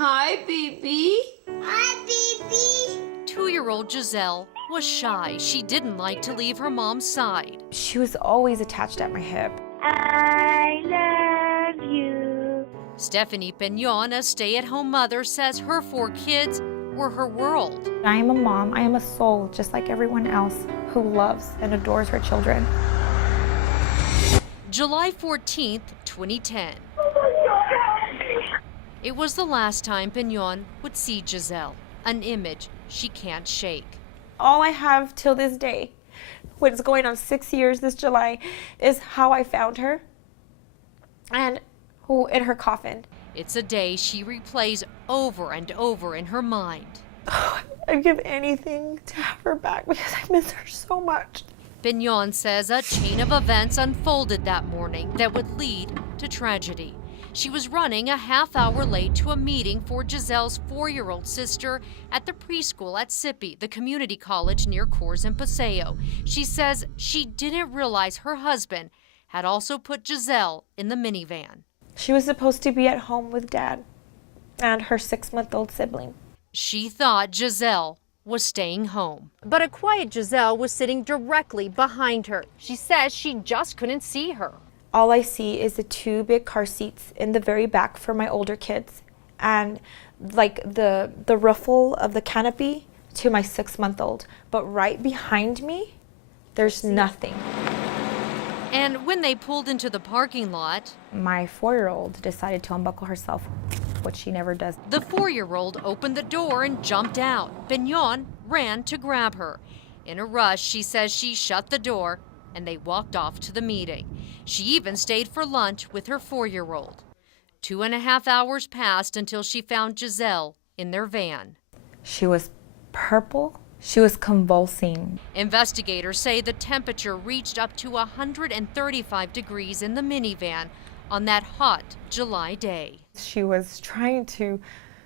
Hi, baby. Hi, baby. 2-year-old Giselle was shy. She didn't like to leave her mom's side. She was always attached at my hip. I love you. Stephanie Pignon, a stay-at-home mother, says her 4 kids were her world. I am a mom. I am a soul, just like everyone else, who loves and adores her children. July 14th, 2010. It was the last time Pignon would see Giselle, an image she can't shake. All I have till this day, what's going on 6 years this July, is how I found her and who in her coffin. It's a day she replays over and over in her mind. I'd give anything to have her back because I miss her so much. Pignon says a chain of events unfolded that morning that would lead to tragedy. She was running a half-hour late to a meeting for Giselle's 4-year-old sister at the preschool at SIPI, the community college near Coors and Paseo. She says she didn't realize her husband had also put Giselle in the minivan. She was supposed to be at home with Dad and her 6-month-old sibling. She thought Giselle was staying home. But a quiet Giselle was sitting directly behind her. She says she just couldn't see her. All I see is the 2 big car seats in the very back for my older kids and like the ruffle of the canopy to my 6-month-old. But right behind me, there's nothing. And when they pulled into the parking lot, My 4-year-old decided to unbuckle herself, which she never does. the 4-year-old opened the door and jumped out. Pignon ran to grab her. In a rush, she says she shut the door and they walked off to the meeting. She even stayed for lunch with her 4-year-old. 2.5 hours passed until she found Giselle in their van. She was purple. She was convulsing. Investigators say the temperature reached up to 135 degrees in the minivan on that hot July day. She was trying to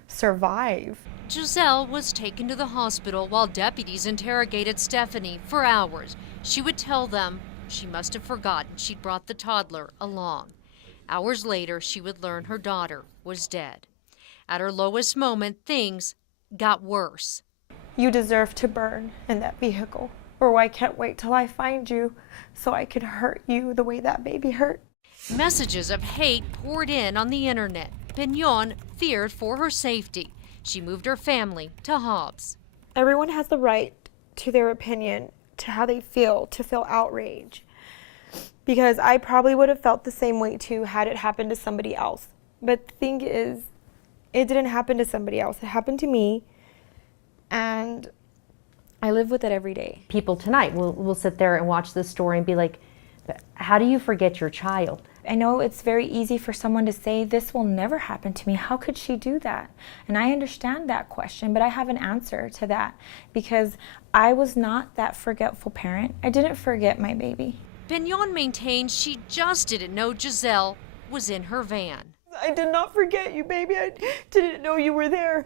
survive. Giselle was taken to the hospital while deputies interrogated Stephanie for hours. She would tell them she must have forgotten she'd brought the toddler along. Hours later, she would learn her daughter was dead. At her lowest moment, things got worse. You deserve to burn in that vehicle, or I can't wait till I find you so I can hurt you the way that baby hurt. Messages of hate poured in on the internet. Pignon feared for her safety. She moved her family to Hobbs. Everyone has the right to their opinion, to how they feel, to feel outrage. Because I probably would have felt the same way too had it happened to somebody else. But the thing is, it didn't happen to somebody else. It happened to me, and I live with it every day. People tonight will sit there and watch this story and be like, how do you forget your child? I know it's very easy for someone to say, this will never happen to me. How could she do that? And I understand that question, but I have an answer to that because I was not that forgetful parent. I didn't forget my baby. Pignon maintains she just didn't know Giselle was in her van. I did not forget you, baby. I didn't know you were there.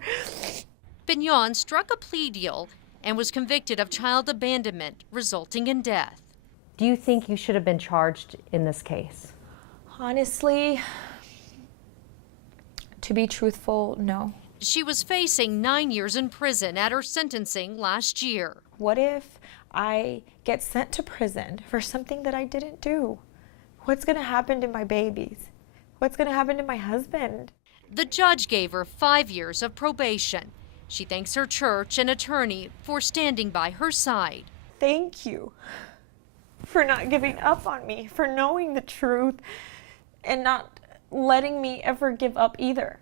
Pignon struck a plea deal and was convicted of child abandonment, resulting in death. Do you think you should have been charged in this case? Honestly, to be truthful, no. She was facing 9 years in prison at her sentencing last year. What if I get sent to prison for something that I didn't do? What's going to happen to my babies? What's going to happen to my husband? The judge gave her 5 years of probation. She thanks her church and attorney for standing by her side. Thank you for not giving up on me, for knowing the truth and not letting me ever give up either.